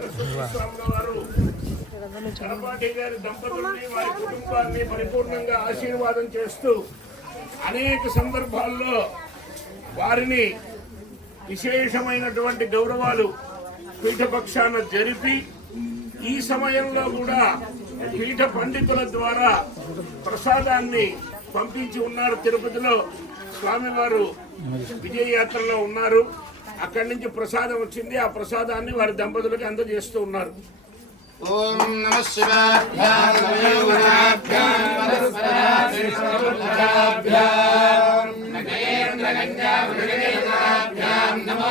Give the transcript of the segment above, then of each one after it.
సరస్వతి వారు గారి దంపతుల్ని వారి కుటుంబాన్ని పరిపూర్ణంగా ఆశీర్వాదం చేస్తూ అనేక సందర్భాల్లో వారిని విశేషమైనటువంటి గౌరవాలు పీఠపక్షాన జరిపి ఈ సమయంలో కూడా పీఠ పండితుల ద్వారా ప్రసాదాన్ని పంపించి ఉన్నారు తిరుపతిలో స్వామివారు విజయయాత్రలో ఉన్నారు. అక్కడి నుంచి ప్రసాదం వచ్చింది ఆ ప్రసాదాన్ని వారి దంపతులకు అందజేస్తూ ఉన్నారు ఓం నమ శివాభ్యాం నమయోగుణాభ్యాం పరస్పరాభ్యాం నగేంద్రగంగాభ్యాం నమో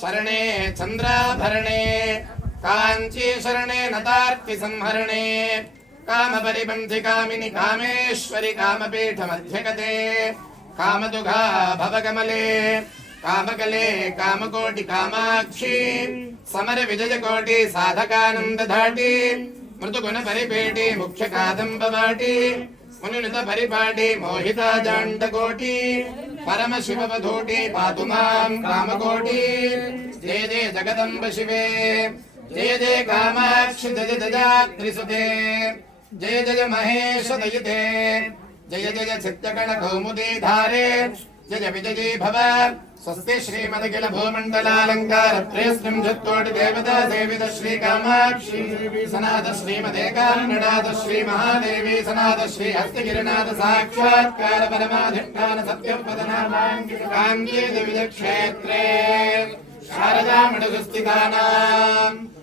शरणे चन्द्राभरणे काञ्ची शरणे नतार्ति संहरणे कामेश्वरि कामपीठमध्यगते कामदुघा भवकमले कामकले कामकोटि कामाक्षी समर विजयकोटि साधकानन्दधाटी मृदुगुणपरिपेटी मुख्यकादम्बवाटी मुनिनुत परिपाटी मोहिता जाण्डकोटी परमशिववधूटी पातु माम् कामकोटी। जय जय जगदम्ब शिवे, जय जय कामाक्षि जय जयात्रिसुते जय जय महेश दयिते जय जय चित्तकण कौमुदी धारे। जय विजयी भव। स्वस्ति श्रीमदखिल भूमण्डलालङ्कार प्रेस्मिं जत्तोटि देवता सेवित श्रीकामाक्षी। सनाथ श्री महादेवी सनाथ श्री हस्तिगिरिनाथ साक्षात्कार परमाधिष्ठान सत्यं पदनामाङ्गिकाङ्गी दिविजक्षेत्रे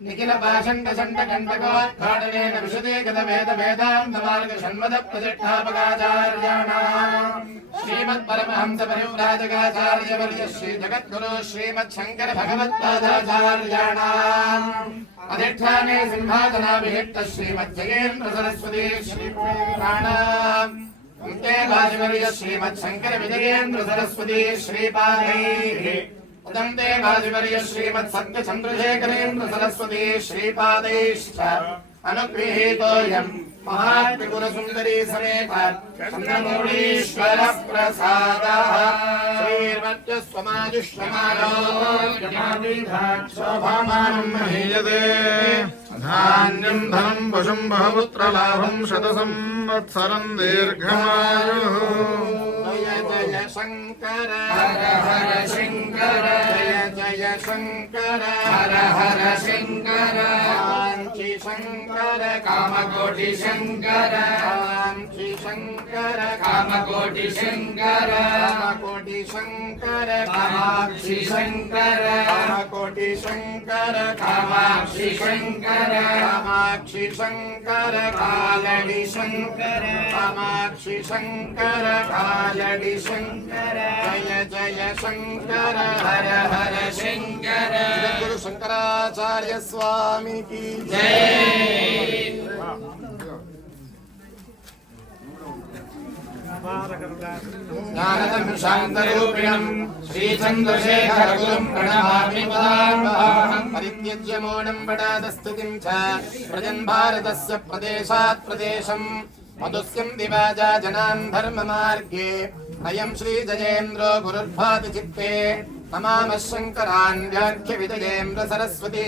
నిఖిల పాషండ విశదే గత వేద వేదాంత మార్గ షణ్మద ప్రతిష్టాపకాచార్యాణా శ్రీమద్ పరమహంస పరివ్రాజకాచార్య వర్య శ్రీ జగద్గురు శ్రీమద్ శంకర భగవత్పాదాచార్యాణా అధిష్టానే సింహాసనాభిహిక్త శ్రీమద్ సరస్వతి శ్రీ అంతే రాజవర్య శ్రీమద్ శంకర విజయేంద్ర సరస్వతి శ్రీపాదై ఉదంతే వాజివర్య శ్రీమత్ సత్య చంద్రశేఖరేంద్ర సరస్వతి శ్రీపాదైశ్చ అనుగృహీతోయం మహాత్రిపుర సుందరీ సమేత చంద్రమౌళీశ్వర ప్రసాద శ్రీమత్య మహీయతే ధాన్యం ధనం పశుం బహుపుత్రలాభం శత సంవత్సరం దీర్ఘమాయు శంకర హర హర శంకర Gauraya జయ శంకర హర హర శంకర కాంచి శంకర కామకోటి శంకర కాంచి శంకర కామకోటి శంకర కామకోటి శంకర కామాక్షి శంకర కామకోటి శంకర కామాక్షి శంకర కామాక్షి శంకర కాలడి శంకర కామాక్షి శంకర కాలడి శంకర జయ జయ శంకర హర హర శంకర గురు శంకరాచార్య స్వామికి. జ్ఞానదం శాంతరూపిణం శ్రీచంద్రశేఖరగురుం ప్రణమామి పదాంబహం పరిత్యజ్య మౌనం పడాదస్తుతిం చ ప్రజన్ భారతస్య ప్రదేశాత్ ప్రదేశం. మధుస్యం దివాజా జనాన్ ధర్మమార్గే అయం శ్రీజయేంద్రో గురుర్భాతి చిత్తే నమామ శంకరాన్ వ్యాఖ్య విజయేంద్ర సరస్వతి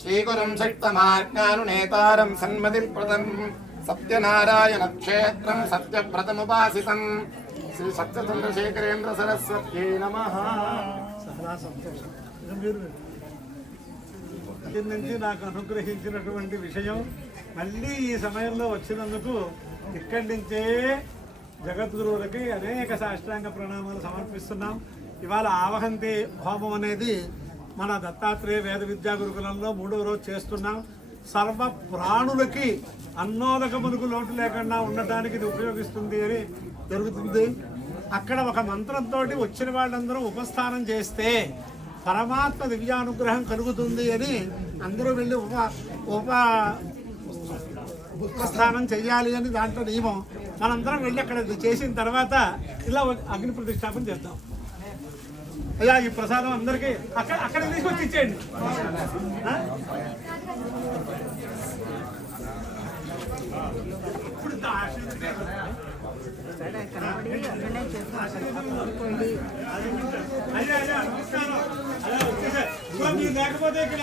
శ్రీగురుం శక్తమాజ్ఞానునేతారం సన్మతిం ప్రదం సత్యనారాయణ క్షేత్రం సత్యవ్రతముపాసితం శ్రీ సత్య చంద్రశేఖరేంద్ర సరస్వత్యై నమ చాలా సంతోషం ఇక నుంచి నాకు అనుగ్రహించినటువంటి విషయం మళ్ళీ ఈ సమయంలో వచ్చినందుకు ఇక్కడి నుంచే జగద్గురువులకి అనేక సాష్టాంగ ప్రణామాలు సమర్పిస్తున్నాం. ఇవాళ ఆవహంతి హోమం అనేది మన దత్తాత్రేయ వేద విద్యా గురుకులంలో మూడో రోజు చేస్తున్నాం. సర్వ ప్రాణులకి అన్నోదకములకు లోటు లేకుండా ఉండటానికి ఇది ఉపయోగిస్తుంది అని జరుగుతుంది. అక్కడ ఒక మంత్రంతో వచ్చిన వాళ్ళందరూ ఉపస్థానం చేస్తే పరమాత్మ దివ్యానుగ్రహం కలుగుతుంది అని అందరూ వెళ్ళి ఉప ఉప ఉపస్థానం చెయ్యాలి అని దాంట్లో నియమం. మనందరం వెళ్ళి అక్కడ చేసిన తర్వాత ఇలా అగ్ని ప్రతిష్టాపన చేద్దాం. అయ్యా ఈ ప్రసాదం అందరికీ అక్కడ అక్కడ తీసుకొచ్చి ఇచ్చేయండి. ఇప్పుడు దా- కనబడి అయ్యా నమస్కారం. లేకపోతే ఇక్కడ